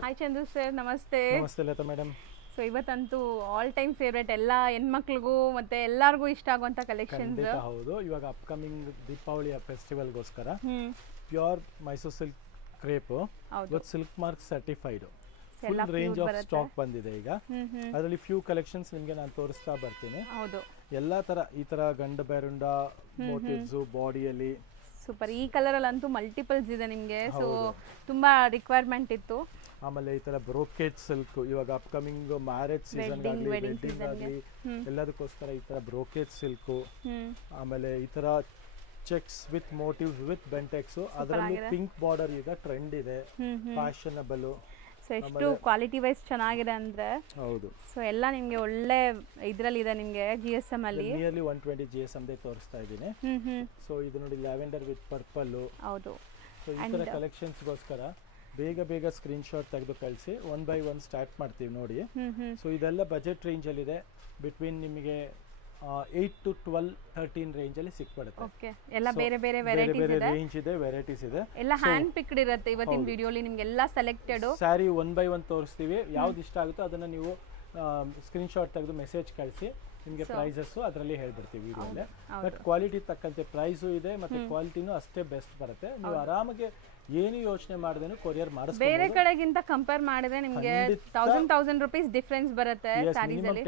Hi Chandu sir, ನಮಸ್ತೆ. ನಮಸ್ತೆ Latha madam. So ಇವತ್ತಂತೂ ಆಲ್ ಟೈಮ್ ಫೇವ್ರೇಟ್, ಎಲ್ಲ ಹೆಣ್ಮಕ್ಳಿಗೂ ಮತ್ತೆ ಎಲ್ಲರಿಗೂ ಇಷ್ಟ ಆಗುವಂತ ಕಲೆಕ್ಷನ್ಸ್. ಹೌದು, ಇವಾಗ ಅಪ್ಕಮಿಂಗ್ ದೀಪಾವಳಿಯ ಫೆಸ್ಟಿವಲ್ಗೋಸ್ಕರ pure Mysore silk crepe with silk mark certified full range of stock ಬಂದಿದೆ ಈಗ. ಅದರಲ್ಲಿ ಫ್ಯೂ ಕಲೆಕ್ಷನ್ಸ್ ನಿಮಗೆ ನಾನು ತೋರಿಸ್ತಾ ಬರ್ತೀನಿ. ಹೌದು, ಎಲ್ಲಾ ತರ ಈ ತರ ಗಂಡ ಬೆರುಂಡ ಮೋಟಿವ್ಸ್ ಬಾಡಿಯಲ್ಲಿ ಸೂಪರ್. ಈ ಕಲರ್ ಅಲ್ಲಿ ಅಂತೂ ಮಲ್ಟಿಪಲ್ಸ್ ಇದೆ ನಿಮಗೆ, ಸೊ ತುಂಬಾ ರಿಕ್ವೈರ್ಮೆಂಟ್ ಇತ್ತು. ಆಮೇಲೆ ಈ ತರ ಬ್ರೋಕೆಟ್ ಸಿಲ್ಕ್ ಇವಾಗ ಅಪ್ಕಮಿಂಗ್ ಮ್ಯಾರೇಜ್ ಸೀಸನ್ ಆಗಲಿ ವೆಡ್ಡಿಂಗ್ ಆಗಲಿ ಎಲ್ಲದಕ್ಕೋಸ್ಕರ ಈ ತರ ಬ್ರೋಕೆಟ್ ಸಿಲ್ಕ್. ಆಮೇಲೆ ಈ ತರ cheques with motives with Bentex, ಅದರಲ್ಲಿ ಪಿಂಕ್ ಬಾರ್ಡರ್ ಈಗ ಟ್ರೆಂಡ್ ಇದೆ, ಫ್ಯಾಷನಬಲ್. ಸೊ ಎಷ್ಟು ಕ್ವಾಲಿಟಿ ವೈಸ್ ಚೆನ್ನಾಗಿದೆ ಅಂದ್ರೆ. ಹೌದು, ಸೊ ಎಲ್ಲ ನಿಮಗೆ ಒಳ್ಳೆ ಇದರಲ್ಲಿ ಇದೆ ನಿಮಗೆ GSM ಅಲ್ಲಿ. ನಿಯರ್ಲಿ 120 GSM ದೇ ತೋರಿಸ್ತಾ ಇದ್ದೀನಿ. ಸೊ ಇದು ನೋಡಿ ಲ್ಯಾವೆಂಡರ್ ವಿತ್ ಪರ್ಪಲ್. ಹೌದು, ಸೊ ಈ ತರ ಕಲೆಕ್ಷನ್ಸ್ ಗೋಸ್ಕರ ಬೇಗ ಬೇಗ ಸ್ಕ್ರೀನ್ ಶಾಟ್ ತೆಗೆದು ಕಳಿಸಿ, 1 by 1 ಸ್ಟಾರ್ಟ್ ಮಾಡ್ತೀವಿ ನೋಡಿ. ಸೊ ಇದೆಲ್ಲ ಬಜೆಟ್ ರೇಂಜ್ ಅಲ್ಲಿ ಇದೆ, ಬಿಟ್ವೀನ್ ನಿಮಗೆ 8 to 12, 13 ರೇಂಜ್ ಅಲ್ಲಿ ಸಿಕ್ಬಿಡುತ್ತೆ. ಓಕೆ, ಎಲ್ಲ ಬೇರೆ ಬೇರೆ ವೆರೈಟೀಸ್ ಇದೆ, ರೇಂಜ್ ಇದೆ, ವೆರೈಟೀಸ್ ಇದೆ. ಎಲ್ಲ ಹ್ಯಾಂಡ್ ಪಿಕ್ಡ್ ಇರುತ್ತೆ ಇವತ್ತಿನ ವಿಡಿಯೋಲಿ ನಿಮಗೆ, ಎಲ್ಲ ಸೆಲೆಕ್ಟೆಡ್ ಸ್ಯಾರಿ 1 by 1 ತೋರಿಸ್ತೀವಿ. ಯಾವ್ದು ಇಷ್ಟ ಆಗುತ್ತೋ ಅದನ್ನ ನೀವು ಸ್ಕ್ರೀನ್ ಶಾಟ್ ತೆಗೆದು ಮೆಸೇಜ್ ಕಳಿಸಿ, ನಿಮಗೆ ಪ್ರೈಸಸ್ ಅದರಲ್ಲಿ ಹೇಳ್ಬಿಡ್ತೀವಿ ವಿಡಿಯೋಲಿ. ಬಟ್ ಕ್ವಾಲಿಟಿ ತಕ್ಕಂತೆ ಪ್ರೈಸು ಇದೆ, ಮತ್ತೆ ಕ್ವಾಲಿಟಿನೂ ಅಷ್ಟೇ ಬೆಸ್ಟ್ ಬರುತ್ತೆ. ನೀವು ಆರಾಮಾಗಿ ಏನು ಯೋಚನೆ ಮಾಡದೇನು ಕೊರಿಯರ್ ಮಾಡಿಸ್ಬೋದು. ಬೇರೆ ಕಡೆಗಿಂತ ಕಂಪೇರ್ ಮಾಡಿದ್ರೆ ನಿಮಗೆ 1000 ರೂಪೀಸ್ ಡಿಫರೆನ್ಸ್ ಬರುತ್ತೆ. ಮಿನಿಮಮ್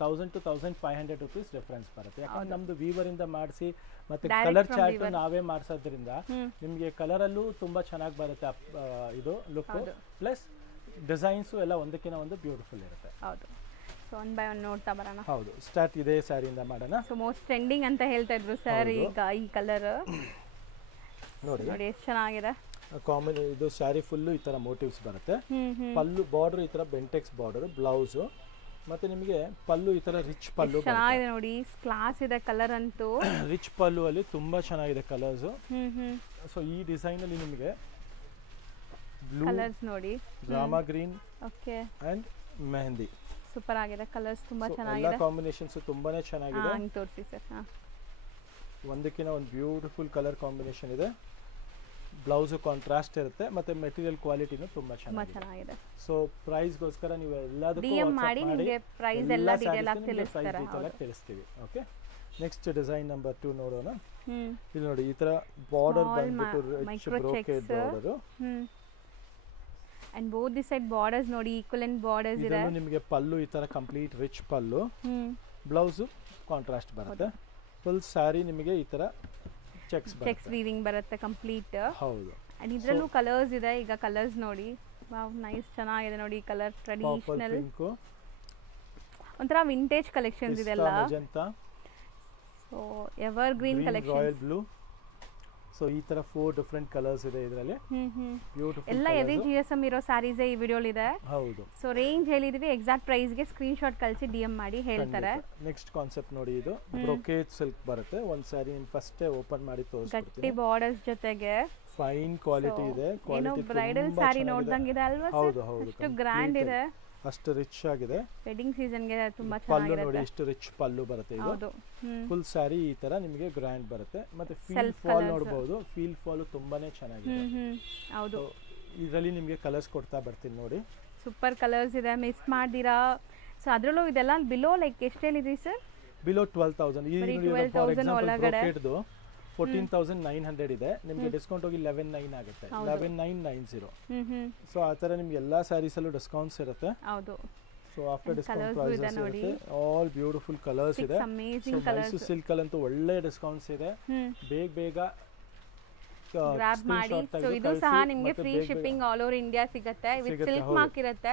1000 to 1500 ರೂಪೀಸ್ ಡಿಫರೆನ್ಸ್ ಬರುತ್ತೆ. ಯಾಕಂದ್ರೆ ನಮ್ದು ವೀವರ್ ಇಂದ ಮಾಡಿಸಿ ಮತ್ತೆ ಕಲರ್ ಚಾರ್ಟ್ ನಾವೇ ಮಾಡಿಸೋದ್ರಿಂದ ನಿಮಗೆ ಕಲರ್ ಅಲ್ಲೂ ತುಂಬಾ ಚೆನ್ನಾಗಿ ಬರುತ್ತೆ. ಇದು ಲುಕ್ ಪ್ಲಸ್ ಡಿಸೈನ್ಸ್ ಎಲ್ಲ ಒಂದಕ್ಕಿಂತ ಒಂದು ಬ್ಯೂಟಿಫುಲ್ ಇರುತ್ತೆ. ಹೌದು, ಸೊ 1 by 1 ನೋಡ್ತಾ ಬರೋಣ. ಹೌದು, ಸ್ಟಾರ್ಟ್ ಇದೆ ಸ್ಯಾರಿಯಿಂದ ಮಾಡೋಣ. ಸೊ ಮೋಸ್ಟ್ ಟ್ರೆಂಡಿಂಗ್ ಅಂತ ಹೇಳ್ತಾ ಇದ್ರು ಸರ್ ಈಗ ಈ ಕಲರ್. ನೋಡಿ ಎಷ್ಟು ಚೆನ್ನಾಗಿದೆ. ಇದು ಸ್ಯಾರಿ ಫುಲ್ಲು ಈ ತರ ಮೋಟಿವ್ಸ್ ಬರುತ್ತೆ. ಪಲ್ಲು ಬಾರ್ಡರ್ ಈ ತರ ಬೆಂಟೆಕ್ಸ್ ಬಾರ್ಡರ್, ಬ್ಲೌಸ್ ಮತ್ತೆ ನಿಮಗೆ ಪಲ್ಲು ಈ ತರ ರಿಚ್ ಪಲ್ಲು ಚೆನ್ನಾಗಿದೆ ನೋಡಿ, ಕ್ಲಾಸ್ ಇದೆ ಕಲರ್ ಅಂತೂ. ರಿಚ್ ಪಲ್ಲು ಅಲ್ಲಿ ತುಂಬಾ ಚೆನ್ನಾಗಿದೆ ಕಲರ್ಸ್. ಸೊ ಈ ಡಿಸೈನ್ ಅಲ್ಲಿ ನಿಮಗೆ ಬ್ಲೂ ಕಲರ್ಸ್ ನೋಡಿ, drama green okay and mehndi super ಆಗಿದೆ. ಕಲರ್ಸ್ ತುಂಬಾ ಚೆನ್ನಾಗಿದೆ, ಎಲ್ಲ ಕಾಂಬಿನೇಷನ್ಸ್ ತುಂಬಾನೇ ಚೆನ್ನಾಗಿದೆ. ತೋರಿಸಿ ಸರ್. ಒಂದಕ್ಕಿಂತ ಒಂದು ಬ್ಯೂಟಿಫುಲ್ ಕಲರ್ ಕಾಂಬಿನೇಷನ್ ಇದೆ. ಬ್ಲೌಸ್ ಕಾಂಟ್ರಾಸ್ಟ್ ಇರುತ್ತೆ, ಮತ್ತೆ ಮೆಟೀರಿಯಲ್ ಕ್ವಾಲಿಟಿನೂ ತುಂಬಾ ಚೆನ್ನಾಗಿದೆ. ಸೊ ಪ್ರೈಸ್ ಗೋಸ್ಕರ ನೀವು ಎಲ್ಲದಕ್ಕೂ DM ಮಾಡಿ ನಿಮಗೆ ಪ್ರೈಸ್ ಎಲ್ಲ ಡೀಟೇಲ್ ಆಗಿ ತಿಳಿಸ್ತೀವಿ. ಓಕೆ, ನೆಕ್ಸ್ಟ್ ಡಿಸೈನ್ ನಂಬರ್ 2 ನೋಡೋಣ. ಇಲ್ಲಿ ನೋಡಿ ಈ ತರ ಬಾರ್ಡರ್ ಬಂದ್ಬಿಟ್ಟು rich brocade border and both the side borders ನೋಡಿ, ಈಕ್ವಲೆಂಟ್ ಬಾರ್ಡರ್ಸ್ ಇದೆ. ನಿಮಗೆ ಪಲ್ಲು ಈ ತರ ಕಂಪ್ಲೀಟ್ ರಿಚ್ ಪಲ್ಲು, ಬ್ಲೌಸ್ ಕಾಂಟ್ರಾಸ್ಟ್ ಬರುತ್ತೆ. ಫುಲ್ ಸ್ಯಾರಿ ನಿಮಗೆ ಈ ತರ ಚೆಕ್ಸ್ ವೀವಿಂಗ್ ಬರುತ್ತೆ ಕಂಪ್ಲೀಟ್. ಹೌದು, ಅಂಡ್ ಇದರಲ್ಲೂ ಕಲರ್ಸ್ ಇದೆ. ಈಗ ಕಲರ್ಸ್ ನೋಡಿ, ವಾವ್ ನೈಸ್, ಚೆನ್ನಾಗಿದೆ ನೋಡಿ. ಕಲರ್ ಟ್ರೆಡಿಷನಲ್, ಒಂಥರ ವಿಂಟೇಜ್ ಕಲೆಕ್ಷನ್ಸ್ ಇದೆಲ್ಲ. So ever green collection, royal blue. So ಈ ತರ 4 ಡಿಫರೆಂಟ್ ಕಲರ್ಸ್ ಇದೆ ಇದರಲ್ಲಿ. ಬ್ಯೂಟಿಫುಲ್ ಎಲ್ಲ ಹೆವಿ GSM ಇರೋ ಸ್ಯಾರೀಸ್ ಈ ವಿಡಿಯೋಲಿ ಇದೆ. ಹೌದು, ಸೊ ರೇಂಜ್ ಹೇಳಿದೀವಿ, ಎಕ್ಸಾಕ್ಟ್ ಪ್ರೈಸ್ ಗೆ ಸ್ಕ್ರೀನ್ ಶಾಟ್ ಕಳಿಸಿ DM ಮಾಡಿ ಹೇಳ್ತಾರೆ. ನೆಕ್ಸ್ಟ್ ಕಾನ್ಸೆಪ್ಟ್ ನೋಡಿ, ಇದು ಬ್ರೋಕೆಟ್ ಸಿಲ್ಕ್ ಬರುತ್ತೆ. ಒಂದು ಸ್ಯಾರಿ ಫಸ್ಟ್ ಓಪನ್ ಮಾಡಿ ತೋರಿಸ್ತೀನಿ. ಗಟ್ಟಿ ಬಾರ್ಡರ್ಸ್ ಜೊತೆಗೆ ಫೈನ್ ಕ್ವಾಲಿಟಿ ಇದೆ. ಕ್ವಾಲಿಟಿ ಬ್ರೈಡಲ್ ಸ್ಯಾರಿ ನೋಡ್ದಂಗಿದೆ ಅಲ್ವಾ? ಹೌದು ಹೌದು, ಅಷ್ಟು ಗ್ರ್ಯಾಂಡ್ ಇದೆ, ಅಷ್ಟು ರಿಚ್ ಆಗಿದೆ. ವೆಡ್ಡಿಂಗ್ ಸೀಸನ್ ಗೆ ತುಂಬಾ ಪಲ್ಲು ಚೆನ್ನಾಗಿದೆ ನೋಡಿ, ಎಷ್ಟು ರಿಚ್ ಪಲ್ಲು ಬರುತ್ತೆ. ಇದು ಫುಲ್ ಸ್ಯಾರಿ ಈ ತರ ನಿಮಗೆ ಗ್ರ್ಯಾಂಡ್ ಬರುತ್ತೆ. ಮತ್ತೆ ಫೀಲ್ Self ಫಾಲ್ colours. ನೋಡಬಹುದು, ಫೀಲ್ ಫಾಲ್ ತುಂಬಾನೇ ಚೆನ್ನಾಗಿದೆ. ಹೌದು, ಇದರಲ್ಲಿ ನಿಮಗೆ ಕಲರ್ಸ್ ಕೊಡ್ತಾ ಬರ್ತೀನಿ ನೋಡಿ. ಸೂಪರ್ ಕಲರ್ಸ್ ಇದೆ, ಮಿಸ್ ಮಾಡ್ದಿರಾ. ಸೊ ಅದರಲ್ಲೂ ಇದೆಲ್ಲ ಬಿಲೋ ಲೈಕ್ ಎಷ್ಟು ಹೇಳಿದ್ರಿ ಸರ್? ಬಿಲೋ 12,000. ಈ ಫಾರ್ ಎಕ್ಸಾಂಪಲ್ ಬ್ರೋಕೆಟ್ದು 14,900 ಇದೆ, ನಿಮಗೆ ಡಿಸ್ಕೌಂಟ್ ಹೋಗಿ 11,900 ಆಗುತ್ತೆ. 11,990. ಸೊ ಆ ತರ ನಿಮ್ಗೆ ಎಲ್ಲಾ ಸ್ಯಾರೀಸ್ ಅಲ್ಲೂ ಡಿಸ್ಕೌಂಟ್ಸ್ ಇರುತ್ತೆ. ಹೌದು, ಸೊ ಆಫ್ಟರ್ ಡಿಸ್ಕೌಂಟ್ ಪ್ರೈಸಸ್ ಇರುತ್ತೆ. ಆಲ್ ಬ್ಯೂಟಿಫುಲ್ ಕಲರ್ಸ್ ಇದೆ. Amazing colours. ಮೈಸೂರು ಸಿಲ್ಕ್ ಅಂತೂ ಒಳ್ಳೆ ಡಿಸ್ಕೌಂಟ್ಸ್ ಇದೆ, ಬೇಗ ಗ್ರಾಬ್ ಮಾಡಿ. ಸೊ ಇದು ಸಹ ನಿಮಗೆ free shipping all over India ಸಿಗುತ್ತೆ, ವಿತ್ ಸಿಲ್ಕ್ ಮಾರ್ಕ್ ಇರುತ್ತೆ.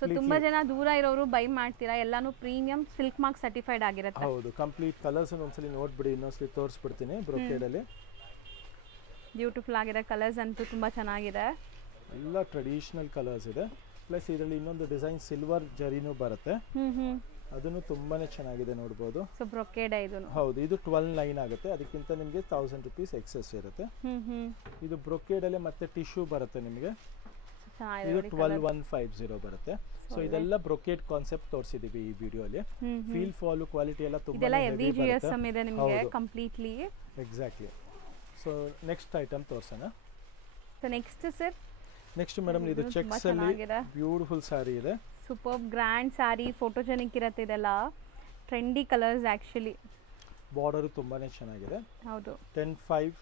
ಸೊ ತುಂಬಾ ಜನ ದೂರ ಇರೋರು ಬೈ ಮಾಡ್ತೀರಾ, ಎಲ್ಲಾನು ಪ್ರೀಮಿಯಂ ಸಿಲ್ಕ್ ಮಾರ್ಕ್ ಸರ್ಟಿಫೈಡ್ ಆಗಿರುತ್ತೆ. ಹೌದು, ಕಂಪ್ಲೀಟ್ ಕಲರ್ಸ್ ಒಂದ್ಸಲಿ ನೋಡ್ಬಿಡಿ, ಇನ್ನೊಂದ್ಸಲಿ ತೋರಿಸ್ಬಿಡ್ತೀನಿ. ಬ್ರೋಕೆಡ್ ಅಲ್ಲಿ ಬ್ಯೂಟಿಫುಲ್ ಆಗಿದೆ, ಕಲರ್ಸ್ ಅಂತೂ ತುಂಬಾ ಚೆನ್ನಾಗಿದೆ. ಎಲ್ಲ ಟ್ರೆಡಿಷನಲ್ ಕಲರ್ಸ್ ಇದೆ. ಪ್ಲಸ್ ಇದರಲ್ಲಿ ಇನ್ನೊಂದು ಡಿಸೈನ್ ಸಿಲ್ವರ್ ಜರಿನೂ ಬರುತ್ತೆ, ಅದನ್ನು ತುಂಬಾನೇ ಚೆನ್ನಾಗಿದೆ ನೋಡಬಹುದು. ಸೊ ಬ್ರೊಕೇಡ್ ಇದು. ಹೌದು, ಇದು 12,900 ಆಗುತ್ತೆ. ಅದಕ್ಕಿಂತ ನಿಮಗೆ 1000 ರೂಪೀಸ್ ಎಕ್ಸೆಸ್ ಇರುತ್ತೆ. ಇದು ಬ್ರೊಕೇಡ್ ಅಲ್ಲಿ ಮತ್ತೆ ಟಿಶ್ಯೂ ಬರುತ್ತೆ ನಿಮಗೆ, ಇದು 12,150 ಬರುತ್ತೆ. ಸೊ ಇದೆಲ್ಲ ಬ್ರೊಕೇಡ್ ಕಾನ್ಸೆಪ್ಟ್ ತೋರಿಸಿದೀವಿ ಈ ವಿಡಿಯೋಲಿ. ಫೀಲ್ ಫಾಲ್ ಕ್ವಾಲಿಟಿ ಎಲ್ಲ ತುಂಬಾ ಹೆವಿ GSM ಇದೆ ನಿಮಗೆ completely. Exactly. So next item ತೋರಿಸೋಣ. So next sir next madam ಇದು ಚೆಕ್ಸ್ ಅಲ್ಲಿ ಬ್ಯೂಟಿಫುಲ್ ಸ್ಯಾರಿ ಇದೆ. ಸೂಪರ್ ಗ್ರ್ಯಾಂಡ್ ಸ್ಯಾರಿ, ಫೋಟೋಜೆನಿಕ್ ಇರುತ್ತೆ ಇದೆಲ್ಲ. Trendy colours actually. ಬಾರ್ಡರ್ ತುಂಬಾನೇ ಚೆನ್ನಾಗಿದೆ. ಹೌದು 10-5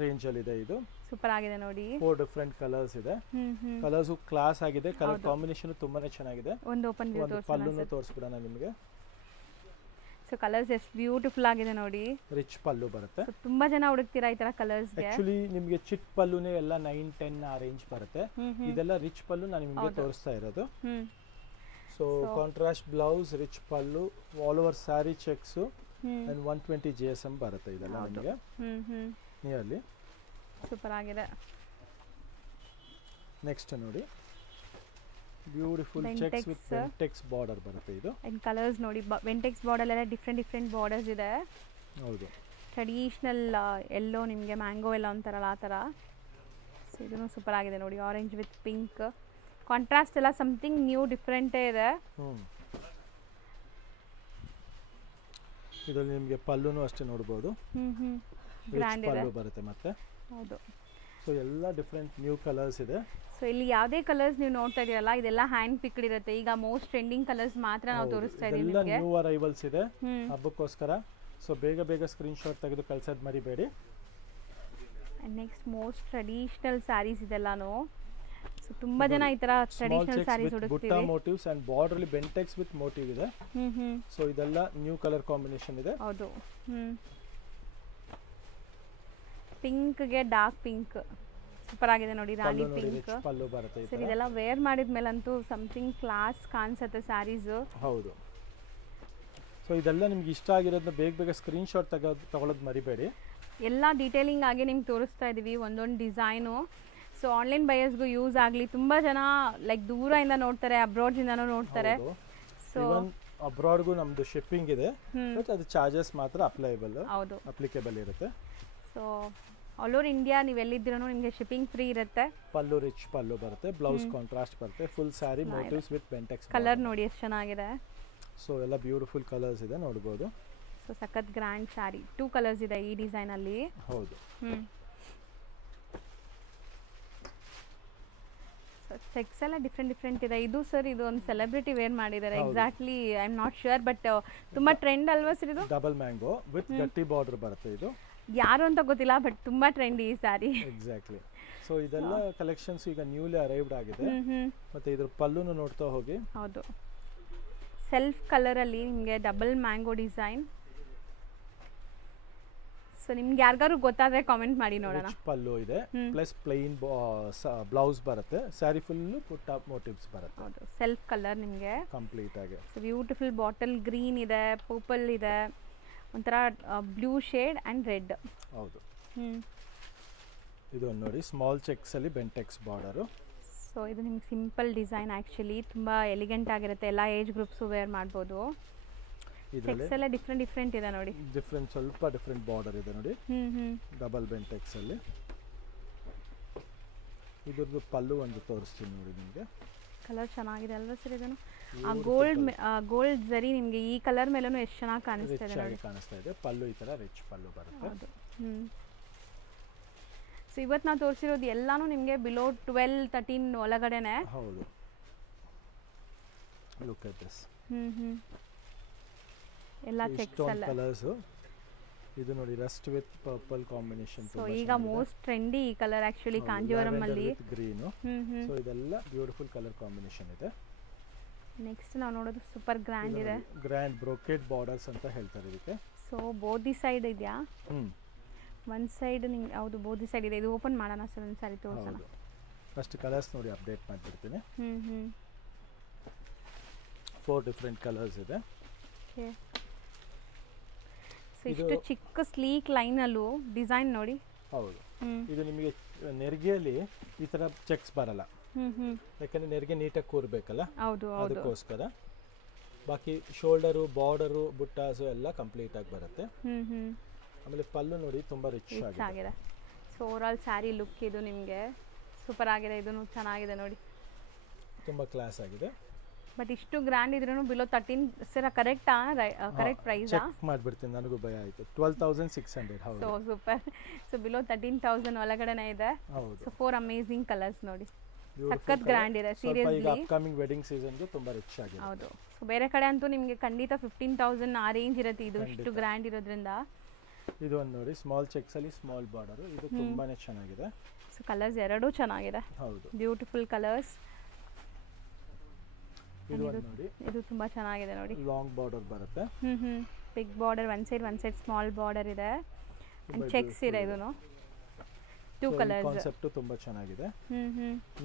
ರೇಂಜ್ ಅಲ್ಲಿ ಇದೆ. ಇದು ಸೂಪರ್ ಆಗಿದೆ ನೋಡಿ. 4 ಡಿಫರೆಂಟ್ ಕಲರ್ಸ್ ಇದೆ. ಕಲರ್ಸ್ ಕ್ಲಾಸ್ ಆಗಿದೆ. ಕಲರ್ ಕಾಂಬಿನೇಷನ್ ತುಂಬಾನೇ ಚೆನ್ನಾಗಿದೆ. ಒಂದು ಓಪನ್ ವ್ಯೂ ತೋರಿಸೋಣ. ಪಲ್ಲುನ ತೋರಿಸ್ಬಿಡೋಣ ನಿಮಗೆ. ಸೊ ಕಲರ್ಸ್ ಎಷ್ಟು ಬ್ಯೂಟಿಫುಲ್ ಆಗಿದೆ ನೋಡಿ. ರಿಚ್ ಪಲ್ಲು ಬರುತ್ತೆ. ತುಂಬಾ ಜನ ಹುಡುಕ್ತಿರಾ ಈ ತರ ಕಲರ್ಸ್ ಗೆ. ಆಕ್ಚುಲಿ ನಿಮಗೆ ಚಿಟ್ ಪಲ್ಲುನೇ ಎಲ್ಲ 9-10 ಆ ರೇಂಜ್ ಬರುತ್ತೆ. ಇದೆಲ್ಲ ರಿಚ್ ಪಲ್ಲು ನಾನು ನಿಮಗೆ ತೋರಿಸ್ತಾ ಇರೋದು. So contrast blouse, rich pallu, all over sari checks and 120 GSM ಬರುತ್ತೆ ಇದೆಲ್ಲ ನಿಮಗೆ ನಿಯರ್ಲಿ. ಸೂಪರ್ ಆಗಿದೆ. ನೆಕ್ಸ್ಟ್ ನೋಡಿ ಬ್ಯೂಟಿಫುಲ್ ಚೆಕ್ಸ್ ವಿತ್ ವೆಂಟೆಕ್ಸ್ ಬಾರ್ಡರ್ ಬರುತ್ತೆ ಇದು. ಅಂಡ್ ಕಲರ್ಸ್ ನೋಡಿ, ವೆಂಟೆಕ್ಸ್ ಬಾರ್ಡರ್ ಎಲ್ಲ ಡಿಫ್ರೆಂಟ್ ಬಾರ್ಡರ್ಸ್ ಇದೆ. ಹೌದು ಟ್ರೆಡಿಷನಲ್ ಎಲ್ಲೋ ನಿಮಗೆ ಮ್ಯಾಂಗೋ ಎಲ್ಲ ಅಂತಾರಲ್ಲ ಆ ಥರ. ಸೊ ಇದೂ ಸೂಪರ್ ಆಗಿದೆ ನೋಡಿ. ಆರೆಂಜ್ ವಿತ್ ಪಿಂಕ್ ಕಾಂಟ್ರಾಸ್ಟ್ ಎಲ್ಲ ಸಮಥಿಂಗ್ ನ್ಯೂ ಡಿಫ್ರೆಂಟೇ ಇದೆ. ಇದರಲ್ಲಿ ನಿಮಗೆ ಪಲ್ಲುನು ಅಷ್ಟೇ ನೋಡಬಹುದು. ಗ್ರ್ಯಾಂಡ್ ಪಲ್ಲು ಬರುತ್ತೆ ಮತ್ತೆ. ಹೌದು. ಸೊ ಎಲ್ಲ ಡಿಫರೆಂಟ್ ನ್ಯೂ ಕಲರ್ಸ್ ಇದೆ. ಸೊ ಇಲ್ಲಿ ಯಾವುದೇ ಕಲರ್ಸ್ ನೀವು ನೋಡ್ತಾ ಇದೀರಲ್ಲ ಇದೆಲ್ಲ ಹ್ಯಾಂಡ್ ಪಿಕ್ಡ್ ಇರುತ್ತೆ. ಈಗ ಮೋಸ್ಟ್ ಟ್ರೆಂಡಿಂಗ್ ಕಲರ್ಸ್ ಮಾತ್ರ ನಾವು ತೋರಿಸ್ತಾ ಇದೀವಿ ನಿಮಗೆ. ಎಲ್ಲ ನ್ಯೂ ಅರೈವಲ್ಸ್ ಇದೆ ಹಬ್ಬಕ್ಕೋಸ್ಕರ. ಸೊ ಬೇಗ ಸ್ಕ್ರೀನ್ ಶಾಟ್ ತೆಗೆದು ಕಳ್ಸೋದು ಮರಿಬೇಡಿ. ನೆಕ್ಸ್ಟ್ ಮೋಸ್ಟ್ ಟ್ರೆಡಿಷನಲ್ ಸ್ಯಾರೀಸ್ ಇದೆಲ್ಲಾನು. ಸೊ ತುಂಬಾ ಜನ ಈ ತರ ಟ್ರೆಡಿಷನಲ್ ಸ್ಯಾರೀಸ್ ಹುಡುಕ್ತಿವಿ. ಬುಟ್ಟ ಮೋಟಿವ್ಸ್ ಅಂಡ್ ಬಾರ್ಡರ್ ಅಲ್ಲಿ ಬೆಂಟೆಕ್ಸ್ ವಿತ್ ಮೋಟಿವ್ ಇದೆ. ಸೊ ಇದೆಲ್ಲ ನ್ಯೂ ಕಲರ್ ಕಾಂಬಿನೇಷನ್ ಇದೆ. ಹೌದು. ಪಿಂಕ್ ಗೆ ಡಾರ್ಕ್ ಪಿಂಕ್ ಸೂಪರ್ ಆಗಿದೆ ನೋಡಿ. ರಾಣಿ ಪಿಂಕ್ ಪಲ್ಲು ಬರುತ್ತೆ. ಸರ್ ಇದೆಲ್ಲ ವೇರ್ ಮಾಡಿದ್ಮೇಲಂತೂ ಸಮಥಿಂಗ್ ಕ್ಲಾಸ್ ಕಾಣಿಸುತ್ತೆ ಸ್ಯಾರೀಸ್. ಹೌದು. ಸೊ ಇದೆಲ್ಲ ನಿಮ್ಗೆ ಇಷ್ಟ ಆಗಿರೋದನ್ನ ಬೇಗ ಸ್ಕ್ರೀನ್ ಶಾಟ್ ತಗೊಳ್ಳೋದು ಮರಿಬೇಡಿ. ಎಲ್ಲ ಡೀಟೇಲಿಂಗ್ ಆಗಿ ನಿಮ್ಗೆ ತೋರಿಸ್ತಾ ಇದೀವಿ ಒಂದೊಂದು ಡಿಸೈನು. ಸೊ ಆನ್ಲೈನ್ ಬಯರ್ಸ್ಗೂ ಯೂಸ್ ಆಗಲಿ. ತುಂಬ ಜನ ಲೈಕ್ ದೂರದಿಂದ ನೋಡ್ತಾರೆ, ಅಬ್ರಾಡ್ಸಿಂದನೂ ನೋಡ್ತಾರೆ. ಸೊ ಅಬ್ರಾಡ್ಗೂ ನಮ್ಮದು ಶಿಪ್ಪಿಂಗ್ ಇದೆ, ಬಟ್ ಅದು ಚಾರ್ಜಸ್ ಮಾತ್ರ ಅಪ್ಲಿಕೇಬಲ್ ಇರುತ್ತೆ. ಸೊ ಆಲ್ ಓವರ್ ಇಂಡಿಯಾ ನೀವು ಎಲ್ಲಿದ್ರೂ ನಿಮಗೆ ಶಿಪ್ಪಿಂಗ್ ಫ್ರೀ ಇರುತ್ತೆ. ಪಲ್ಲು ರಿಚ್ ಪಲ್ಲು ಬರುತ್ತೆ, ಬ್ಲೌಸ್ ಕಾಂಟ್ರಾಸ್ಟ್ ಬರುತ್ತೆ, full sari motives with Bentex. Colour ನೋಡಿ ಎಷ್ಟು ಚೆನ್ನಾಗಿದೆ. ಸೊ ಎಲ್ಲ ಬ್ಯೂಟಿಫುಲ್ ಕಲರ್ಸ್ ಇದೆ ನೋಡಬಹುದು. ಸೊ ಸಖತ್ ಗ್ರ್ಯಾಂಡ್ ಸ್ಯಾರಿ. 2 ಕಲರ್ಸ್ ಇದೆ ಈ ಡಿಸೈನ್ ಅಲ್ಲಿ. ಹೌದು. ಚೆಕ್ಸ್ ಎಲ್ಲ ಡಿಫ್ರೆಂಟ್ ಇದೆ. ಇದು ಸರ್ ಇದು ಒಂದು ಸೆಲೆಬ್ರಿಟಿ ವೇರ್ ಮಾಡಿದ್ದಾರೆ. Exactly I am not sure, but ತುಂಬಾ ಟ್ರೆಂಡ್ ಅಲ್ವಾ ಸರ್ ಇದು? ಡಬಲ್ ಮ್ಯಾಂಗೋ ವಿತ್ ಗಟ್ಟಿ ಬಾರ್ಡರ್ ಬರುತ್ತೆ. ಇದು ಯಾರು ಅಂತ ಗೊತ್ತಿಲ್ಲ, ಬಟ್ ತುಂಬಾ ಟ್ರೆಂಡಿ ಈ ಸ್ಯಾರಿ. ಎಕ್ಸಾಕ್ಟ್ಲಿ. ಸೊ ಇದೆಲ್ಲ ಕಲೆಕ್ಷನ್ಸ್ ಈಗ ನ್ಯೂಲಿ ಅರೈವ್ಡ್ ಆಗಿದೆ. ಮತ್ತೆ ಇದ್ರ ಪಲ್ಲುನು ನೋಡ್ತಾ ಹೋಗಿ. ಹೌದು. ಸೆಲ್ಫ್ ಕಲರ್ ಅಲ್ಲಿ ನಿಮಗೆ ಡಬಲ್ ಮ್ಯಾಂಗೋ ಡಿಸೈನ್. ಸೊ ನಿಮ್ಗೆ ಯಾರಿಗಾರು ಗೊತ್ತಾದ್ರೆ ಕಾಮೆಂಟ್ ಮಾಡಿ ನೋಡೋಣ. ಪಲ್ಲು ಇದೆ ಪ್ಲಸ್ ಪ್ಲೈನ್ ಬ್ಲೌಸ್ ಬರುತ್ತೆ. ಸ್ಯಾರಿ ಫುಲ್ ಪುಟ್ಟ ಮೋಟಿವ್ಸ್ ಬರುತ್ತೆ. ಹೌದು. ಸೆಲ್ಫ್ ಕಲರ್ ನಿಮಗೆ ಕಂಪ್ಲೀಟ್ ಆಗಿ. ಸೊ ಬ್ಯೂಟಿಫುಲ್ ಬಾಟಲ್ ಗ್ರೀನ್ ಇದೆ, ಪರ್ಪಲ್ ಇದೆ, ಒಂಥರ ಬ್ಲೂ ಶೇಡ್ ಅಂಡ್ ರೆಡ್. ಹೌದು. ಇದು ನೋಡಿ ಸ್ಮಾಲ್ ಚೆಕ್ಸ್ ಅಲ್ಲಿ ಬೆಂಟೆಕ್ಸ್ ಬಾರ್ಡರ್. ಸೊ ಇದು ನಿಮ್ಗೆ ಸಿಂಪಲ್ ಡಿಸೈನ್ ಆಕ್ಚುಲಿ ತುಂಬಾ ಎಲಿಗೆಂಟ್ ಆಗಿರುತ್ತೆ. ಎಲ್ಲ ಏಜ್ ಗ್ರೂಪ್ಸ್ ವೇರ್ ಮಾಡಬಹುದು. ಚೆಕ್ಸ್ ಎಲ್ಲ ಡಿಫ್ರೆಂಟ್ ಇದೆ ನೋಡಿ. ಸ್ವಲ್ಪ ಡಿಫ್ರೆಂಟ್ ಬಾರ್ಡರ್ ಇದೆ ನೋಡಿ. ಡಬಲ್ ಬೆಂಟೆಕ್ಸ್ ಅಲ್ಲಿ. ಇದ್ರದ್ದು ಪಲ್ಲು ಒಂದು ತೋರಿಸ್ತೀನಿ ನೋಡಿ ನಿಮಗೆ. ಕಲರ್ ಚೆನ್ನಾಗಿದೆ ಅಲ್ವಾ ಸರ್? ಇದನ್ನು ಗೋಲ್ಡ್ ಜರಿ ನಿಮಗೆ ಈ ಕಲರ್ ಮೇಲೂ ಎಷ್ಟು ಚೆನ್ನಾಗಿ ಕಾಣಿಸ್ತಾ ಇದೆ. ಪಲ್ಲು ಈ ತರ ರಿಚ್ ಪಲ್ಲು ಬರುತ್ತೆ. ಸೊ ಇವತ್ತು ನಾವು ತೋರಿಸಿರೋದು ಎಲ್ಲಾನು ನಿಮಗೆ ಬಿಲೋ 12-13 ಒಳಗಡೆನೆ. ಹೌದು. Look at this. ಎಲ್ಲ ಚೆಕ್ಸ್ ಎಲ್ಲ ಕಲರ್ಸ್. ಇದು ನೋಡಿ Rust with purple combination. So ಈಗ ಮೋಸ್ಟ್ ಟ್ರೆಂಡಿ ಈ ಕಲರ್ ಆಕ್ಚುಲಿ ಕಾಂಜೀವರಂ ಅಲ್ಲಿ ಗ್ರೀನ್. ಸೊ ಇದೆಲ್ಲ ಬ್ಯೂಟಿಫುಲ್ ಕಲರ್ ಕಾಂಬಿನೇಷನ್ ಇದೆ. ನೆಕ್ಸ್ಟ್ ನಾವು ನೋಡೋದು ಸೂಪರ್ ಗ್ರ್ಯಾಂಡ್ ಇದೆ. ಗ್ರ್ಯಾಂಡ್ ಬ್ರೋಕೆಡ್ ಬಾರ್ಡರ್ಸ್ ಅಂತ ಹೇಳ್ತಾರೆ ಇದಕ್ಕೆ. ಸೊ ಬೋದಿ ಸೈಡ್ ಇದೆಯಾ? ಒಂದು ಸೈಡ್ ನಿಮ್ಗೆ ಯಾವುದು ಬೋದಿ ಸೈಡ್ ಇದೆ. ಇದು ಓಪನ್ ಮಾಡೋಣ ಸರ್ ಒಂದು ಸಾರಿ ತೋರಿಸೋಣ. ಫಸ್ಟ್ ಕಲರ್ಸ್ ನೋಡಿ ಅಪ್ಡೇಟ್ ಮಾಡ್ಬಿಡ್ತೀನಿ. 4 ಡಿಫರೆಂಟ್ ಕಲರ್ಸ್ ಇದೆ. ಸೊ ಇಷ್ಟು ಚಿಕ್ಕ ಸ್ಲೀಕ್ ಲೈನ್ ಅಲ್ಲೂ ಡಿಸೈನ್ ನೋಡಿ. ಹೌದು. ಇದು ನಿಮಗೆ ನೆರಿಗೆಯಲ್ಲಿ ಈ ತರ ಚೆಕ್ಸ್ ಬರಲ್ಲ, ಯಾಕಂದ್ರೆ ನೆರಿಗೆ ನೀಟಾಗಿ ಕೂರ್ಬೇಕಲ್ಲ, ಅದಕ್ಕೋಸ್ಕರ. ಬಾಕಿ ಶೋಲ್ಡರು, ಬಾರ್ಡರು, ಬುಟ್ಟಾಸು ಎಲ್ಲ ಕಂಪ್ಲೀಟ್ ಆಗಿ ಬರುತ್ತೆ. ಆಮೇಲೆ ಪಲ್ಲು ನೋಡಿ ತುಂಬಾ ರಿಚ್ ಆಗಿದೆ. ಸೊ ಓವರಾಲ್ ಸ್ಯಾರಿ ಲುಕ್ ಇದು ನಿಮಗೆ ಸೂಪರ್ ಆಗಿದೆ. ಇದನ್ನು ಚೆನ್ನಾಗಿದೆ ನೋಡಿ, ತುಂಬಾ ಕ್ಲಾಸ್ ಆಗಿದೆ. ಬಟ್ ಇಷ್ಟು ಗ್ರ್ಯಾಂಡ್ ಇದ್ರೂ ಬಿಲೋ 13 ಸರ್ ಕರೆಕ್ಟಾ ಕರೆಕ್ಟ್ ಪ್ರೈಸ್ ಚೆಕ್ ಮಾಡ್ಬಿಡ್ತೀನಿ, ನನಗೂ ಭಯ ಆಯ್ತು. 12,600. ಹೌದು. So super. ಸೊ ಬಿಲೋ 13,000 ಒಳಗಡೆನೇ ಇದೆ. ಹೌದು. ಸೊ 4 ಅಮೇಜಿಂಗ್ ಕಲರ್ಸ್ ನೋಡಿ, ಸಖತ್ ಗ್ರ್ಯಾಂಡ್ ಇದೆ ಸೀರಿಯಸ್ಲಿ. ಈಗ ಅಪ್ಕಮಿಂಗ್ ವೆಡ್ಡಿಂಗ್ ಸೀಸನ್ ಗೆ ತುಂಬಾ ರಿಚ್ ಆಗಿದೆ. ಹೌದು. ಸೊ ಬೇರೆ ಕಡೆ ಅಂತೂ ನಿಮಗೆ ಖಂಡಿತ 15,000 ಆ ರೇಂಜ್ ಇರುತ್ತೆ, ಇದು ಇಷ್ಟು ಗ್ರ್ಯಾಂಡ್ ಇರೋದ್ರಿಂದ. ಇದು ಒಂದು ನೋಡಿ, ಸ್ಮಾಲ್ ಚೆಕ್ಸ್ ಅಲ್ಲಿ ಸ್ಮಾಲ್ ಬಾರ್ಡರ್, ಇದು ತುಂಬಾನೇ ಚೆನ್ನಾಗಿದೆ. ಸೊ ಕಲರ್ಸ್ ಎರಡೂ ಚೆನ್ನಾಗಿದೆ. ಹೌದು, ಬ್ಯೂಟಿಫುಲ್ ಕಲರ್ಸ್. ಇದು ಒಂದು ನೋಡಿ, ಇದು ತುಂಬಾ ಚೆನ್ನಾಗಿದೆ ನೋಡಿ. ಲಾಂಗ್ ಬಾರ್ಡರ್ ಬರುತ್ತೆ. Big border, one side small border ಇದೆ ಅಂಡ್ ಚೆಕ್ಸ್ ಇದೆ. ಇದನ್ನು 2 ಕಲರ್ಸ್ ಕಾನ್ಸೆಪ್ಟ್ ತುಂಬಾ ಚೆನ್ನಾಗಿದೆ.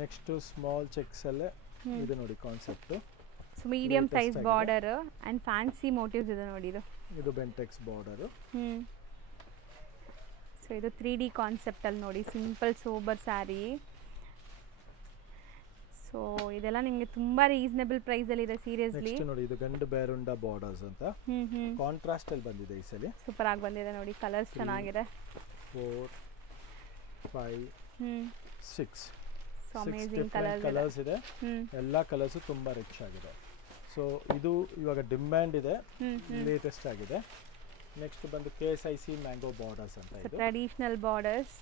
ನೆಕ್ಸ್ಟ್ ಸ್ಮಾಲ್ ಚೆಕ್ಸ್ ಅಲ್ಲೇ ಇದು ನೋಡಿ concept. So medium size border and fancy motives ಇದೆ ನೋಡಿ. ಇದು ಬೆಂಟೆಕ್ಸ್ ಬಾರ್ಡರ್. ಸೊ ಇದು 3D ಕಾನ್ಸೆಪ್ಟ್ ಅಲ್ಲಿ ನೋಡಿ, ಸಿಂಪಲ್ ಸೋಬರ್ ಸ್ಯಾರಿ. ಸೊ ಇದೆಲ್ಲ ನಿಮಗೆ ತುಂಬಾ ರೀಸನೇಬಲ್ ಪ್ರೈಸ್ ಅಲ್ಲಿ ಇದೆ ಸೀರಿಯಸ್ಲಿ. ನೆಕ್ಸ್ಟ್ ನೋಡಿ, ಇದು ಗಂಡು ಬೇರುಂಡ ಬಾರ್ಡರ್ಸ್ ಅಂತ ಕಾಂಟ್ರಾಸ್ಟ್ ಅಲ್ಲಿ ಬಂದಿದೆ ಈ ಸಲ. ಸೂಪರ್ ಆಗಿ ಬಂದಿದೆ ನೋಡಿ, ಕಲರ್ಸ್ ಚೆನ್ನಾಗಿದೆ. 4 5 6 ಸೊ ಅಮೇಜಿಂಗ್ ಕಲರ್ಸ್ ಇದೆ. ಎಲ್ಲ ಕಲರ್ಸ್ ತುಂಬಾ ರಿಚ್ ಆಗಿದೆ. ಸೊ ಇದು ಇವಾಗ ಡಿಮ್ಯಾಂಡ್ ಇದೆ, ಲೇಟೆಸ್ಟ್ ಆಗಿದೆ. ನೆಕ್ಸ್ಟ್ ಬಂದು KSIC ಮ್ಯಾಂಗೋ ಬಾರ್ಡರ್ಸ್ ಅಂತ. ಇದು ಟ್ರೆಡಿಷನಲ್ ಬಾರ್ಡರ್ಸ್,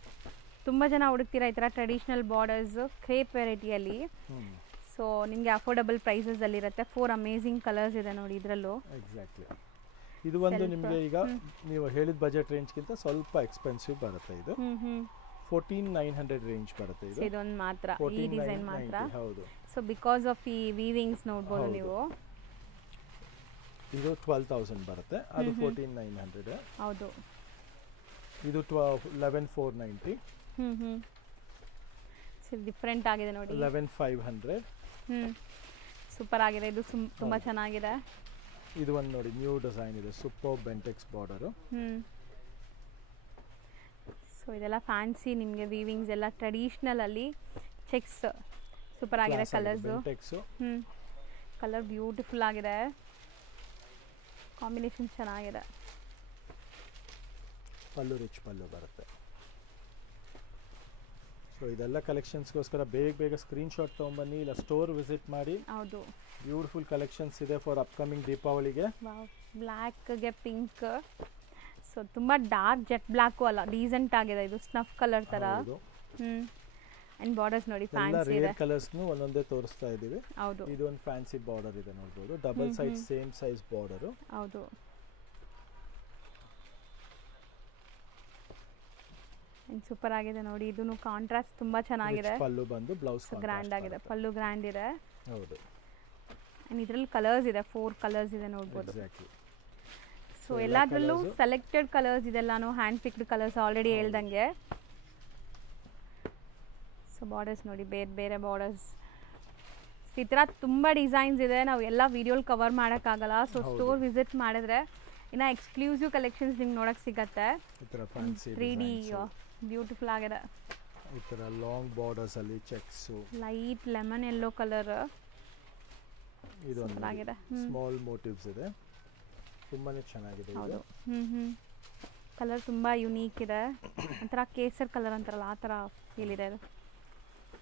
ತುಂಬ ಜನ ಹುಡುಕ್ತೀರಾ ಈ ಥರ ಟ್ರೆಡಿಷನಲ್ ಬಾರ್ಡರ್ಸ್ ಕ್ರೇಪ್ ವೆರೈಟಿಯಲ್ಲಿ. ಸೊ ನಿಮಗೆ ಅಫೋರ್ಡಬಲ್ ಪ್ರೈಸಸ್ ಅಲ್ಲಿ ಇರುತ್ತೆ. 4 ಅಮೇಜಿಂಗ್ ಕಲರ್ಸ್ ಇದೆ ನೋಡಿ ಇದರಲ್ಲೂ. ಎಕ್ಸಾಕ್ಟ್ಲಿ. ಇದು ಒಂದು ನಿಮಗೆ ಈಗ ನೀವು ಹೇಳಿದ ಬಜೆಟ್ ರೇಂಜ್ಗಿಂತ ಸ್ವಲ್ಪ ಎಕ್ಸ್ಪೆನ್ಸಿವ್ ಬರುತ್ತೆ. ಇದು 14,900 ರೇಂಜ್ ಬರುತ್ತೆ. ಇದು ಇದೊಂದು ಮಾತ್ರ, ಈ ಡಿಸೈನ್ ಮಾತ್ರ. ಹೌದು. ಸೊ ಬಿಕಾಸ್ ಆಫ್ ಈ ವೀವಿಂಗ್ಸ್ ನೋಡ್ಬೋದು ನೀವು. ಇದು 12,000 ಬರುತ್ತೆ, ಅದು 14,900. ಹೌದು. ಇದು 11,490. ಸೊ ಡಿಫ್ರೆಂಟ್ ಆಗಿದೆ ನೋಡಿ. 11,500. ಸೂಪರ್ ಆಗಿದೆ, ಇದು ತುಂಬಾ ಚೆನ್ನಾಗಿದೆ. ಇದು ಒಂದು ನೋಡಿ, ನ್ಯೂ ಡಿಸೈನ್ ಇದೆ, ಸೂಪರ್ ಬೆಂಟೆಕ್ಸ್ ಬಾರ್ಡರ್. ಸೊ ಇದೆಲ್ಲ ಫ್ಯಾನ್ಸಿ ನಿಮಗೆ ವೀವಿಂಗ್ಸ್ ಎಲ್ಲ ಟ್ರೆಡಿಷನಲ್ ಅಲ್ಲಿ ಚೆಕ್ಸ್ ಸೂಪರ್ ಆಗಿದೆ. ಕಲರ್ಸ್ ಕಲರ್ ಬ್ಯೂಟಿಫುಲ್ ಆಗಿದೆ, ಕಾಂಬಿನೇಷನ್ ಚೆನ್ನಾಗಿದೆ. ಪಲ್ಲು ರಿಚ್ ಪಲ್ಲು ಬರುತ್ತೆ. ಸೊ ಇದೆಲ್ಲ ಕಲೆಕ್ಷನ್ಸ್ಗೋಸ್ಕರ ಬೇಗ ಸ್ಕ್ರೀನ್ ಶಾಟ್ ತೊಗೊಂಬನ್ನಿ, ಇಲ್ಲ ಸ್ಟೋರ್ ವಿಸಿಟ್ ಮಾಡಿ. ಹೌದು, ಬ್ಯೂಟಿಫುಲ್ ಕಲೆಕ್ಷನ್ಸ್ ಇದೆ ಫಾರ್ ಅಪ್ಕಮಿಂಗ್ ದೀಪಾವಳಿಗೆ. ಬ್ಲ್ಯಾಕ್ಗೆ ಪಿಂಕ್. ಸೊ ತುಂಬ ಡಾರ್ಕ್ ಜೆಟ್ ಬ್ಲ್ಯಾಕು ಅಲ್ಲ, ಡೀಸೆಂಟ್ ಆಗಿದೆ. ಇದು ಸ್ನಫ್ ಕಲರ್ ಥರ. ಅಂಡ್ ಬಾರ್ಡರ್ಸ್ ನೋಡಿ ಫ್ಯಾನ್ಸಿ ಇದೆ. ಕಲರ್ಸ್ನು ಒಂದೊಂದೇ ತೋರಿಸ್ತಾ ಇದ್ದೀವಿ. ಹೌದು. ಇದು ಒಂದು ಫ್ಯಾನ್ಸಿ ಬಾರ್ಡರ್ ಇದೆ ನೋಡ್ಬೋದು, double side same size border. ಹೌದು. ಸೂಪರ್ ಆಗಿದೆ ನೋಡಿ, ಇದನ್ನು ಕಾಂಟ್ರಾಸ್ಟ್ ತುಂಬಾ ಚೆನ್ನಾಗಿದೆ. ಪಲ್ಲು ಬಂದು ಬ್ಲೌಸ್ ಗ್ರ್ಯಾಂಡ್ ಆಗಿದೆ, ಪಲ್ಲು ಗ್ರ್ಯಾಂಡ್ ಇದೆ. ಹೌದು. ಅಂಡ್ ಇದರಲ್ಲಿ ಕಲರ್ಸ್ ಇದೆ, 4 ಕಲರ್ಸ್ ಇದೆ ನೋಡ್ಬೋದು. ಎಕ್ಸಾಕ್ಟ್ಲಿ. ಸೊ ಎಲ್ಲದರಲ್ಲೂ ಸೆಲೆಕ್ಟೆಡ್ ಕಲರ್ಸ್ ಇದೆಲ್ಲಾನು ಹ್ಯಾಂಡ್ ಪಿಕ್ಡ್ ಕಲರ್ಸ್ ಆಲ್ರೆಡಿ ಹೇಳ್ದಂಗೆ. ಸೊ ಬಾರ್ಡರ್ಸ್ ನೋಡಿ, ಬೇರೆ ಬೇರೆ ಬಾರ್ಡರ್ಸ್. ಈ ಥರ ತುಂಬ ಡಿಸೈನ್ಸ್ ಇದೆ, ನಾವು ಎಲ್ಲ ವಿಡಿಯೋಲಿ ಕವರ್ ಮಾಡೋಕ್ಕಾಗಲ್ಲ. ಸೊ ಸ್ಟೋರ್ ವಿಸಿಟ್ ಮಾಡಿದ್ರೆ ಇನ್ನು ಎಕ್ಸ್ಕ್ಲೂಸಿವ್ ಕಲೆಕ್ಷನ್ಸ್ ನಿಮ್ಗೆ ನೋಡೋಕ್ಕೆ ಸಿಗತ್ತೆ. 3D ಬ್ಯೂಟಿಫುಲ್ ಆಗಿದೆ. ಈ ಥರ ಲಾಂಗ್ ಬಾರ್ಡರ್ಸ್ ಅಲ್ಲಿ cheques, light lemon yellow colour. ಇದು ಆಗಿದೆ, ಸ್ಮಾಲ್ ಮೋಟಿವ್ಸ್ ಇದೆ, ತುಂಬಾನೇ ಚೆನ್ನಾಗಿದೆ. ಹೌದು. ಕಲರ್ ತುಂಬಾ ಯುನೀಕ್ ಇದೆ, ಒಂಥರ ಕೇಸರ್ ಕಲರ್ ಅಂತಾರಲ್ಲ ಆ ಥರ ಫೀಲ್ ಇದೆ ಇದು.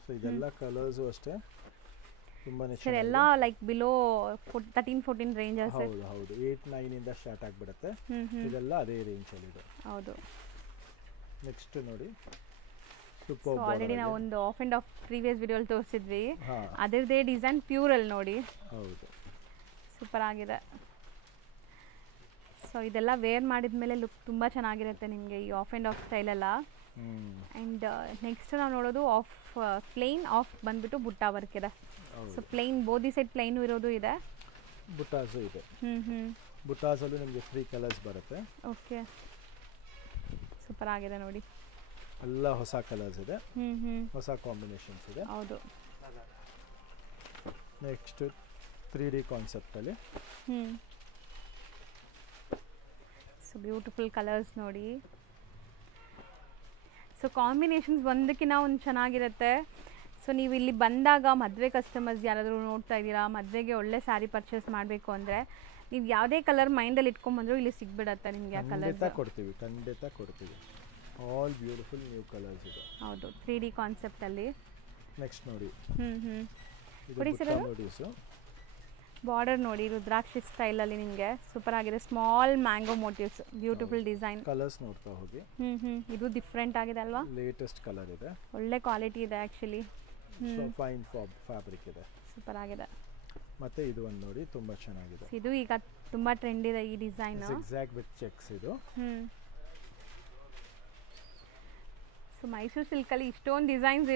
ಸೊ ಇದೆಲ್ಲ ಕಲರ್ಸು ಅಷ್ಟೇ ತುಂಬಾನೇ ಸರ್, ಎಲ್ಲ ಲೈಕ್ ಬಿಲೋ 13-14 ರೇಂಜ್. ಹೌದು ಹೌದು, 8-9 ಇಂದ ಸ್ಟಾರ್ಟ್ ಆಗಿಬಿಡುತ್ತೆ. ಇದೆಲ್ಲ ಅದೇ ರೇಂಜ್ ಅಲ್ಲಿ ಇದೆ. ಹೌದು. ನೆಕ್ಸ್ಟ್ ನೋಡಿ, ಆಲ್ರೆಡಿ ನಾವು ಒಂದು ಆಫ್ ಅಂಡ್ ಆಫ್ ಪ್ರೀವಿಯಸ್ ವಿಡಿಯೋಲಿ ತೋರಿಸಿದ್ವಿ, ಅದರದೇ ಡಿಸೈನ್ ಪ್ಯೂರ್ ಅಲ್ಲಿ ನೋಡಿ. ಹೌದು, ಸೂಪರ್ ಆಗಿದೆ. ಸೊ ಇದೆಲ್ಲ ವೇರ್ ಮಾಡಿದ್ಮೇಲೆ ಲುಕ್ ತುಂಬ ಚೆನ್ನಾಗಿರುತ್ತೆ ನಿಮಗೆ ಈ ಆಫ್ ಆ್ಯಂಡ್ ಆಫ್ ಸ್ಟೈಲೆಲ್ಲ. ಆ್ಯಂಡ್ ನೆಕ್ಸ್ಟ್ ನಾವು ನೋಡೋದು ಆಫ್ ಪ್ಲೇನ್ ಆಫ್ ಬಂದ್ಬಿಟ್ಟು ಬುಟ್ಟ ವರ್ಕ್ ಇದೆ. ಸೊ ಪ್ಲೇನ್ ಬೋದಿ ಸೈಡ್ ಪ್ಲೇನು ಇರೋದು ಇದೆ, ಬುಟ್ಟಾಸು ಇದೆ. ಬುಟ್ಟಾಸಲ್ಲೂ ನಿಮಗೆ 3 ಕಲರ್ಸ್ ಬರುತ್ತೆ. ಓಕೆ, ಸೂಪರ್ ಆಗಿದೆ ನೋಡಿ. ಎಲ್ಲ ಹೊಸ ಕಲರ್ಸ್ ಇದೆ, ಹೊಸ ಕಾಂಬಿನೇಷನ್ಸ್ ಇದೆ. ಹೌದು. ನೆಕ್ಸ್ಟ್ 3D ಕಾನ್ಸೆಪ್ಟ್ ಅಲ್ಲಿ. ಸೊ ಬ್ಯೂಟಿಫುಲ್ ಕಲರ್ಸ್ ನೋಡಿ. ಸೊ ಕಾಂಬಿನೇಷನ್ಸ್ ಒಂದಕ್ಕಿಂತ ಒಂದು ಚೆನ್ನಾಗಿರುತ್ತೆ. ಸೊ ನೀವು ಇಲ್ಲಿ ಬಂದಾಗ ಮದುವೆ ಕಸ್ಟಮರ್ಸ್ ಯಾರಾದರೂ ನೋಡ್ತಾ ಇದ್ದೀರಾ, ಮದುವೆಗೆ ಒಳ್ಳೆ ಸ್ಯಾರಿ ಪರ್ಚೇಸ್ ಮಾಡಬೇಕು ಅಂದರೆ ನೀವು ಯಾವುದೇ ಕಲರ್ ಮೈಂಡಲ್ಲಿ ಇಟ್ಕೊಂಡ್ಬಂದರೂ ಇಲ್ಲಿ ಸಿಗ್ಬಿಡತ್ತೆ ನಿಮಗೆ. ಆ ಕಲರ್ ಕೊಡ್ತೀವಿ, ಖಂಡಿತ ಕೊಡ್ತೀವಿ. ಆಲ್ ಬ್ಯೂಟಿಫುಲ್ ನ್ಯೂ ಕಲರ್ಸ್ ಇದೆ. ಹೌದು, 3D ಕಾನ್ಸೆಪ್ಟ್ ಅಲ್ಲಿ. ನೆಕ್ಸ್ಟ್ ನೋಡಿ, ಕೊಡಿ ಸರ್. ಬಾರ್ಡರ್ ನೋಡಿ ರುದ್ರಾಕ್ಷಿ ಸ್ಟೈಲಲ್ಲಿ ನಿಮಗೆ ಸೂಪರ್ ಆಗಿದೆ. Small mango motives, beautiful design. Colours ನೋಡ್ತಾ ಹೋಗಿ. ಇದು ಡಿಫ್ರೆಂಟ್ ಆಗಿದೆ ಅಲ್ವಾ? ಲೇಟೆಸ್ಟ್ ಕಲರ್ ಇದೆ, ಒಳ್ಳೆ ಕ್ವಾಲಿಟಿ ಇದೆ ಆ್ಯಕ್ಚುಲಿ. ಫೈನ್ ಫ್ಯಾಬ್ರಿಕ್ ಇದೆ, ಸೂಪರ್ ಆಗಿದೆ. ಮತ್ತೆ ಇದು ಒಂದು ನೋಡಿ ತುಂಬಾ ಚೆನ್ನಾಗಿದೆ. ಇದು ಈಗ ತುಂಬಾ ಟ್ರೆಂಡ್ ಇದೆ ಈ ಡಿಸೈನ್. ಎಕ್ಸಾಕ್ಟ್ ವಿತ್ ಚೆಕ್ಸ್ ಇದು. ಸೊ ಮೈಸೂರು ಸಿಲ್ಕಲ್ಲಿ ಇಷ್ಟೊಂದು ಡಿಸೈನ್ಸ್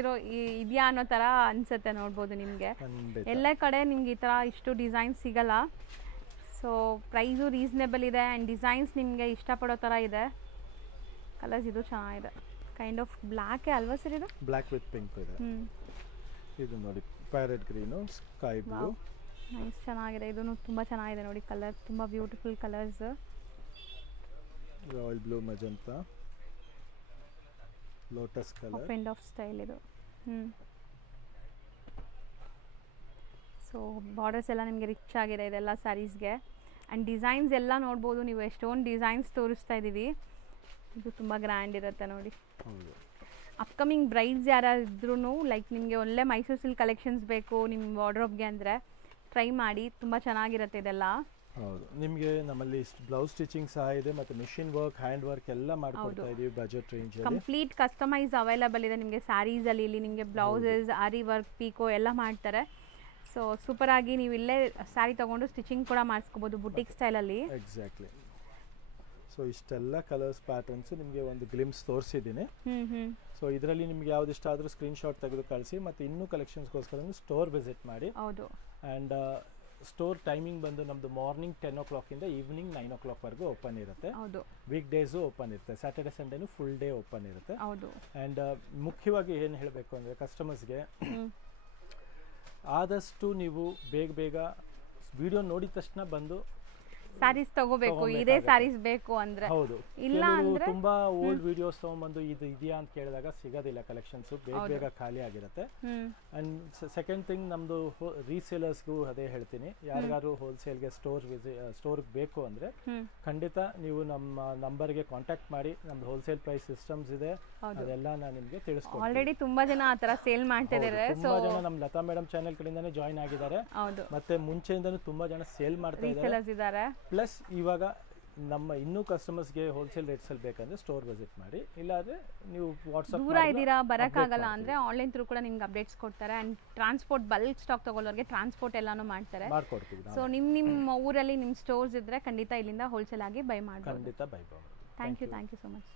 ಇದೆಯಾ ಅನ್ನೋ ಥರ ಅನಿಸುತ್ತೆ ನೋಡ್ಬೋದು ನಿಮಗೆ. ಎಲ್ಲ ಕಡೆ ನಿಮ್ಗೆ ಈ ಥರ ಇಷ್ಟು ಡಿಸೈನ್ಸ್ ಸಿಗಲ್ಲ. ಸೊ ಪ್ರೈಸು ರೀಸನೇಬಲ್ ಇದೆ ಆ್ಯಂಡ್ ಡಿಸೈನ್ಸ್ ನಿಮಗೆ ಇಷ್ಟಪಡೋ ಥರ ಇದೆ. ಕಲರ್ಸ್ ಇದು ಚೆನ್ನಾಗಿದೆ, ಕೈಂಡ್ ಆಫ್ ಬ್ಲ್ಯಾಕೇ ಅಲ್ವಾ ಸರ್ ಇದು? ಬ್ಲ್ಯಾಕ್ ವಿತ್ ಪಿಂಕ್ ಇದೆ. ಇದು ನೋಡಿ parrot green, sky blue. Nice, ಚೆನ್ನಾಗಿದೆ. ಇದೂ ತುಂಬ ಚೆನ್ನಾಗಿದೆ ನೋಡಿ, ಕಲರ್ ತುಂಬ beautiful colours. Royal blue, magenta, lotus colour, half and half style ಇದು. ಸೊ ಬಾರ್ಡರ್ಸ್ ಎಲ್ಲ ನಿಮಗೆ ರಿಚ್ ಆಗಿದೆ ಇದೆಲ್ಲ ಸ್ಯಾರೀಸ್ಗೆ. ಆ್ಯಂಡ್ ಡಿಸೈನ್ಸ್ ಎಲ್ಲ ನೋಡ್ಬೋದು ನೀವು, ಎಷ್ಟೊಂದು ಡಿಸೈನ್ಸ್ ತೋರಿಸ್ತಾ ಇದ್ದೀವಿ. ಇದು ತುಂಬ ಗ್ರ್ಯಾಂಡ್ ಇರುತ್ತೆ ನೋಡಿ. ಅಪ್ಕಮಿಂಗ್ ಬ್ರೈಡ್ಸ್ ಯಾರಾದ್ರೂ ಲೈಕ್ ನಿಮಗೆ ಒಳ್ಳೆ ಮೈಸೂರು ಸಿಲ್ಕ್ ಕಲೆಕ್ಷನ್ಸ್ ಬೇಕು ನಿಮ್ಮ ವಾರ್ಡ್ರೋಬ್ಗೆ ಅಂದರೆ ಟ್ರೈ ಮಾಡಿ, ತುಂಬ ಚೆನ್ನಾಗಿರುತ್ತೆ ಇದೆಲ್ಲ. ಹೌದು, ನಿಮಗೆ ನಮ್ಮಲ್ಲಿ ಬ್ಲೌಸ್ ಸ್ಟಿಚಿಂಗ್ ಸಹ ಇದೆ, ಮತ್ತು ಮಿಷಿನ್ ವರ್ಕ್, ಹ್ಯಾಂಡ್ ವರ್ಕ್ ಎಲ್ಲ ಮಾಡ್ಕೊಡ್ತಾ ಇದೀವಿ ಬಜೆಟ್ ರೇಂಜ್ ಅಲ್ಲಿ. ಕಂಪ್ಲೀಟ್ ಕಸ್ಟಮೈಸ್ ಅವೈಲಬಲ್ ಇದೆ ನಿಮಗೆ ಸ್ಯಾರೀಸಲ್ಲಿ. ಇಲ್ಲಿ ನಿಮಗೆ ಬ್ಲೌಸಸ್, ಆರಿ ವರ್ಕ್, ಪೀಕೋ ಎಲ್ಲ ಮಾಡ್ತಾರೆ. ಸೊ ಸೂಪರ್ ಆಗಿ ನೀವು ಇಲ್ಲೇ ಸ್ಯಾರಿ ತೊಗೊಂಡು ಸ್ಟಿಚಿಂಗ್ ಕೂಡ ಮಾಡಿಸ್ಕೋಬೋದು ಬುಟಿಕ್ ಸ್ಟೈಲಲ್ಲಿ. ಎಕ್ಸಾಕ್ಟ್ಲಿ. ಸೊ ಇಷ್ಟೆಲ್ಲ ಕಲರ್ಸ್ ಪ್ಯಾಟರ್ನ್ಸ್ ನಿಮಗೆ ಒಂದು ಗ್ಲಿಮ್ಸ್ ತೋರಿಸಿದ್ದೀನಿ. ಸೊ ಇದರಲ್ಲಿ ನಿಮ್ಗೆ ಯಾವ್ದು ಇಷ್ಟ ಆದರೂ ಸ್ಕ್ರೀನ್ಶಾಟ್ ತೆಗೆದು ಕಳಿಸಿ, ಮತ್ತು ಇನ್ನೂ ಕಲೆಕ್ಷನ್ಸ್ಗೋಸ್ಕರ ಸ್ಟೋರ್ ವಿಸಿಟ್ ಮಾಡಿ. ಹೌದು. ಆ್ಯಂಡ್ ಸ್ಟೋರ್ ಟೈಮಿಂಗ್ ಬಂದು ನಮ್ಮದು ಮಾರ್ನಿಂಗ್ 10 o'clock ಇಂದ ಈವ್ನಿಂಗ್ 9 o'clock ವರೆಗೂ ಓಪನ್ ಇರುತ್ತೆ. ಹೌದು. ವೀಕ್ ಡೇಸು ಓಪನ್ ಇರುತ್ತೆ, ಸ್ಯಾಟರ್ಡೆ ಸಂಡೇನು ಫುಲ್ ಡೇ ಓಪನ್ ಇರುತ್ತೆ. ಹೌದು. ಆ್ಯಂಡ್ ಮುಖ್ಯವಾಗಿ ಏನು ಹೇಳಬೇಕು ಅಂದರೆ ಕಸ್ಟಮರ್ಸ್ಗೆ ಆದಷ್ಟು ನೀವು ಬೇಗ ವಿಡಿಯೋ ನೋಡಿದ ತಕ್ಷಣ ಬಂದು ಸ್ಯಾರೀಸ್ ತಗೋಬೇಕು, ಇದೇ ಸ್ಯಾರೀಸ್ ಬೇಕು ಅಂದ್ರೆ. ಹೌದು, ಇಲ್ಲ ಅಂದ್ರೆ ತುಂಬಾ ಓಲ್ಡ್ ವಿಡಿಯೋಸ್ ತಗೊಂಡ್ಬಂದು ಇದು ಇದೆಯಾ ಅಂತ ಕೇಳಿದಾಗ ಸಿಗೋದಿಲ್ಲ, ಕಲೆಕ್ಷನ್ಸ್ ಬೇಗ ಖಾಲಿ ಆಗಿರುತ್ತೆ. ಅಂಡ್ ಸೆಕೆಂಡ್ ಥಿಂಗ್, ನಮ್ದು ರೀಸೇಲರ್ಸ್ಗೂ ಅದೇ ಹೇಳ್ತೀನಿ, ಯಾರಿಗಾರು ಹೋಲ್ಸೇಲ್ಗೆ ಸ್ಟೋರ್ಗೆ ಬೇಕು ಅಂದ್ರೆ ಖಂಡಿತ ನೀವು ನಮ್ಮ ನಂಬರ್ಗೆ ಕಾಂಟ್ಯಾಕ್ಟ್ ಮಾಡಿ. ನಮ್ದು ಹೋಲ್ಸೇಲ್ ಪ್ರೈಸ್ ಸಿಸ್ಟಮ್ಸ್ ಇದೆ, ಅದೆಲ್ಲ ನಾನು ನಿಮ್ಗೆ ತಿಳಿಸ್ಕೊಡ್ತೀನಿ. ಆಲ್ರೆಡಿ ತುಂಬಾ ಜನ ಆ ತರ ಸೇಲ್ ಮಾಡ್ತಿದ್ದಾರೆ. ತುಂಬಾ ಜನ ನಮ್ಮ ಲತಾ ಮೇಡಮ್ ಚಾನೆಲ್ ಕಡೆಯಿಂದಾನೇ ಜಾಯಿನ್ ಆಗಿದ್ದಾರೆ, ಮತ್ತೆ ಮುಂಚೆಯಿಂದನೂ ತುಂಬಾ ಜನ ಸೇಲ್ ಮಾಡ್ತಾ ಇದ್ದಾರೆ. ಪ್ಲಸ್ ಇವಾಗ ನಮ್ಮ ಇನ್ನೂ ಕಸ್ಟಮರ್ಸ್ಗೆ ಹೋಲ್ಸೇಲ್ ರೇಟ್ಸ್ ಅಲ್ಲಿ ಬೇಕಂದ್ರೆ ಸ್ಟೋರ್ ವಿಸಿಟ್ ಮಾಡಿ, ಇಲ್ಲಾಂದ್ರೆ ನೀವು ವಾಟ್ಸ್ಆಪ್ ದೂರ ಇದ್ದೀರಾ ಬರೋಕ್ಕಾಗಲ್ಲ ಅಂದ್ರೆ ಆನ್ಲೈನ್ ಥ್ರೂ ಕೂಡ ನಿಮ್ಗೆ ಅಪ್ಡೇಟ್ಸ್ ಕೊಡ್ತಾರೆ. ಅಂಡ್ ಟ್ರಾನ್ಸ್ಪೋರ್ಟ್ ಬಲ್ಕ್ ಸ್ಟಾಕ್ ತಗೊಳ್ಳೋರಿಗೆ ಟ್ರಾನ್ಸ್ಪೋರ್ಟ್ ಎಲ್ಲಾನು ಮಾಡ್ತಾರೆ. ಸೊ ನಿಮ್ಮ ಊರಲ್ಲಿ ನಿಮ್ಮ ಸ್ಟೋರ್ಸ್ ಇದ್ರೆ ಖಂಡಿತ ಇಲ್ಲಿಂದ ಹೋಲ್ಸೇಲ್ ಆಗಿ ಬೈ ಮಾಡ್ಬೋದು. ಖಂಡಿತ ಬೈ ಮಾಡ್ಬೋದು. Thank you so much.